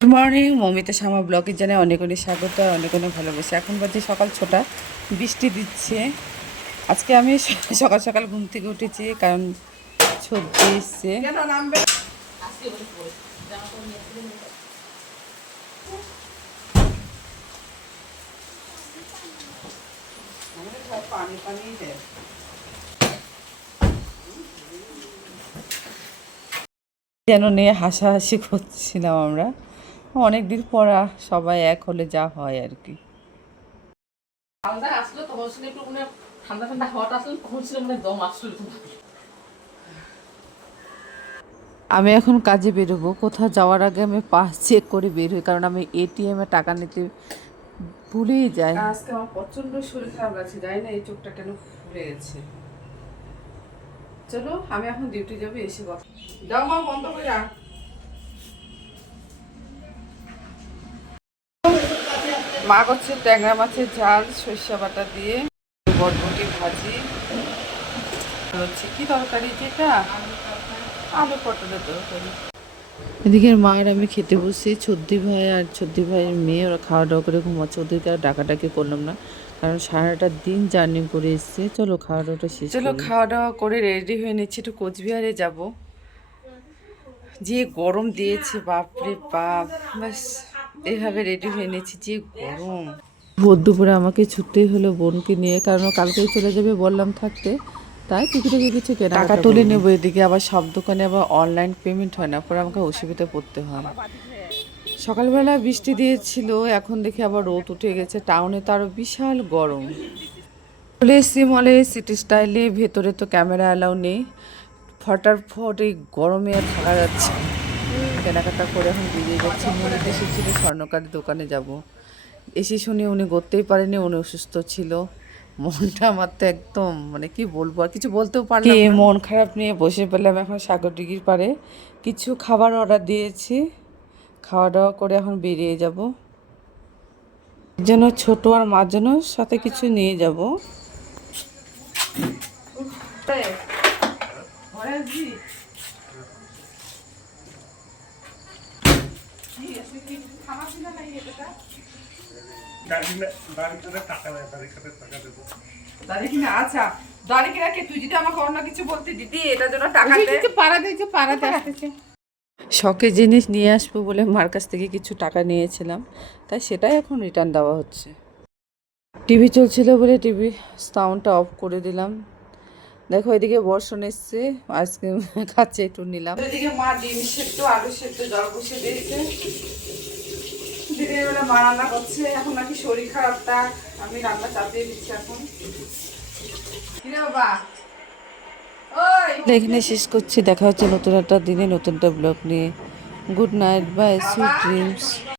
Good morning, Momita শ্যামা ব্লগে জানাই অনেক অনেক স্বাগত আর অনেক অনেক ভালোবাসি। এখন বাজে সকাল 6টা, বৃষ্টি দিচ্ছে। আজকে আমি সকাল সকাল ঘুম থেকে উঠেছি কারণ সর্দি এসছে। যেন নিয়ে হাসাহাসি করছিলাম আমরা। অনেক দিন পর সবাই এক হলে যা হয় আর কি। ঠান্ডা ঠান্ডা হাওয়াটা আসলে তখন ছিল মানে দম আসলো। আমি এখন কাজে বেরোবো। কোথাও যাওয়ার আগে আমি পাস চেক করে বের হই, কারণ আমি এটিএমে টাকা নিতে ভুলেই যাই। আজকে আমার প্রচণ্ড শরীর খারাপ লাগছে, জানি না এই চোখটা কেন ফুলে গেছে। চলো আমি এখন ডিউটি যাবো, এসে কথা যাও। মা বন্ধ করে রাখ। মা করছে ট্যাংরা মাছের ঝাল সরিষা বাটা দিয়ে, বরবটি ভাজি হচ্ছে। কি তরকারি যেটা? আলু পটলের তরকারি। এদিকে মায়ের আমি খেতে বসছি। ছদ্দি ভাই আর ছদ্দি ভাইয়ের মেয়ে ওরা খাওয়া দাওয়া করে ঘুমাচ্ছে। ওদেরকে আর ডাকাডাকি করলাম না, কারণ সারাটা দিন জার্নি করে এসছে। চলো খাওয়া দাওয়াটা শেষ। চলো খাওয়া দাওয়া করে রেডি হয়ে নিচ্ছি, একটু কোচবিহারে যাব। যে গরম দিয়েছে বাপরে বাপ, ব্যাস এইভাবে রেডি হয়ে নিচ্ছি। যে গরম, ভোর দুপুরে আমাকে ছুটতেই হলো বোনকে নিয়ে, কারণ কালকেই চলে যাবে বললাম থাকতে। তাই টুকিটাকি কিছু টাকা তুলে নেবো। এদিকে আবার সব দোকানে আবার অনলাইন পেমেন্ট হয় না, পরে আমাকে অসুবিধা পড়তে হয়। সকালবেলা বৃষ্টি দিয়েছিল, এখন দেখি আবার রোদ উঠে গেছে। টাউনে তো আরও বিশাল গরম। চলে এসছি মলে সিটি স্টাইলে। ভেতরে তো ক্যামেরা অ্যালাউ নেই। ফটাফট এই গরমে আর থাকা যাচ্ছে। কেনাকাটা করে এখন বেরিয়ে যাচ্ছি। মনিতে এসেছিল স্বর্ণকার দোকানে যাব। এসে শুনে উনি করতেই পারেনি, উনি অসুস্থ ছিল। মনটা আমার তো একদম মানে কি বলবো, আর কিছু বলতেও পারলাম না। মন খারাপ নিয়ে বসে পেলাম এখন সাগরদিঘির পাড়ে। কিছু খাবার অর্ডার দিয়েছি, খাওয়া দাওয়া করে এখন বেরিয়ে যাব। এর জন্য ছোট আর মার জন্য সাথে কিছু নিয়ে যাব। আচ্ছা দাঁড়িয়ে কিনা কে? তুই যদি আমাকে অন্য কিছু বলতে দিদি এটার জন্য টাকা পাড়াতে আসতেছে। শখের জিনিস নিয়ে আসবো বলে মার কাছ থেকে কিছু টাকা নিয়েছিলাম, তাই সেটাই এখন রিটার্ন দেওয়া হচ্ছে। টিভি চলছিল বলে টিভি সাউন্ডটা অফ করে দিলাম। দেখো এদিকে বর্ষণ এসছে, আইসক্রিম খাচ্ছে, একটু নিলাম। এদিকে মা ডিম সেদ্ধ আলু সেদ্ধ জল বসে দিয়েছে। দিদির বেলা মা রান্না করছে। এখন নাকি শরীর খারাপ, তার আমি রান্না চাপিয়ে দিচ্ছি এখন। কিরে বাবা, এখানে শেষ করছি। দেখা হচ্ছে নতুন একটা দিনে নতুন একটা ব্লগ নিয়ে। Good night, bye, sweet dreams.